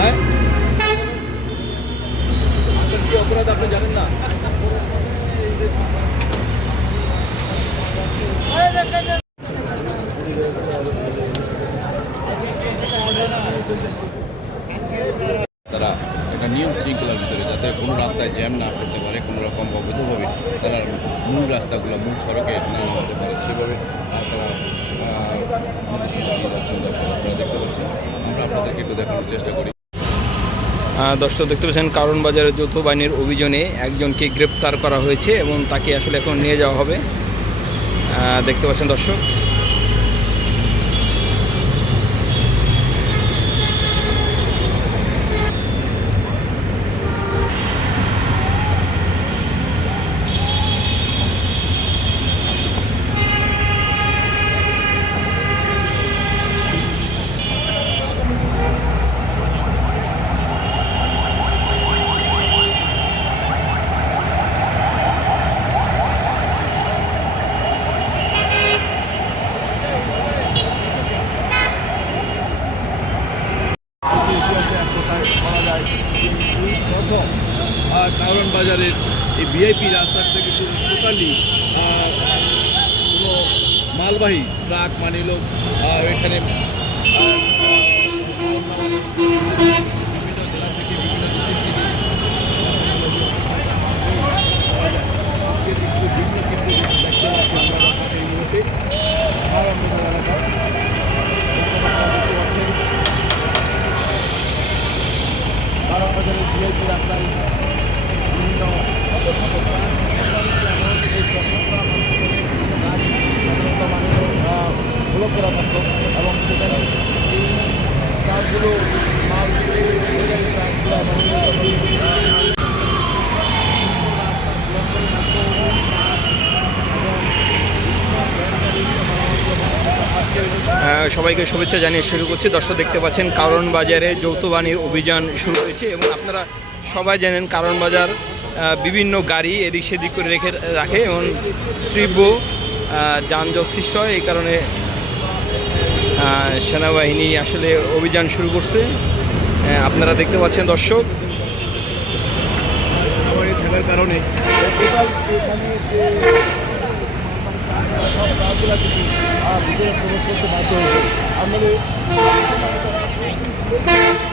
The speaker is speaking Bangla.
হ্যাঁ। কি অপরাধ? আপনি জানেন না? তারা একটা নিয়ম শৃঙ্খলার ভিতরে যাতে কোনো রাস্তায় জ্যাম না করতে পারে, কোনো রকম অবৈধভাবে তারা মূল রাস্তাগুলো, মূল সড়কে না নামাতে পারে। সেভাবে তারা আপনারা দেখতে পাচ্ছেন। আমরা আপনাদেরকে একটু দেখানোর চেষ্টা করি। দর্শক দেখতে পাচ্ছেন কারণ বাজারের যৌথ বাহিনীর অভিযানে একজনকে গ্রেপ্তার করা হয়েছে এবং তাকে আসলে এখন নিয়ে যাওয়া হবে। দেখতে পাচ্ছেন দর্শক। প্রথম কারণ বাজারের এই ভিআইপি রাস্তাটা কিন্তু টোটালি কোনো মালবাহী ট্রাক মানে লোক এখানে আহ, বিভিন্ন জেলা থেকে বিভিন্ন district থেকে একটু ভিন্ন কিছু দেখতে পাচ্ছি আমরা এই মুহূর্তে কারণ বাজার এলাকা বারো বাজারের ভিআইপি রাস্তায় বিভিন্ন শত শত প্রাণ এই চক্রান্ত সাধারণত মানুষ ব্লক করা থাকতো এবং সেখানে এই ট্রাকগুলো মাল ট্রাকগুলো আহ, সবাইকে শুভেচ্ছা জানিয়ে শুরু করছি। দর্শক দেখতে পাচ্ছেন কারণ বাজারে যৌথবাণীর অভিযান শুরু হয়েছে এবং আপনারা সবাই জানেন কারণ বাজার বিভিন্ন গাড়ি এদিক সেদিক করে রেখে রাখে এবং তীব্র যানজট সৃষ্টি হয়। এই কারণে সেনাবাহিনী আসলে অভিযান শুরু করছে। আপনারা দেখতে পাচ্ছেন দর্শক। কারণে টোটাল এখানে যে সব ট্রাকগুলো থেকে ভিতরে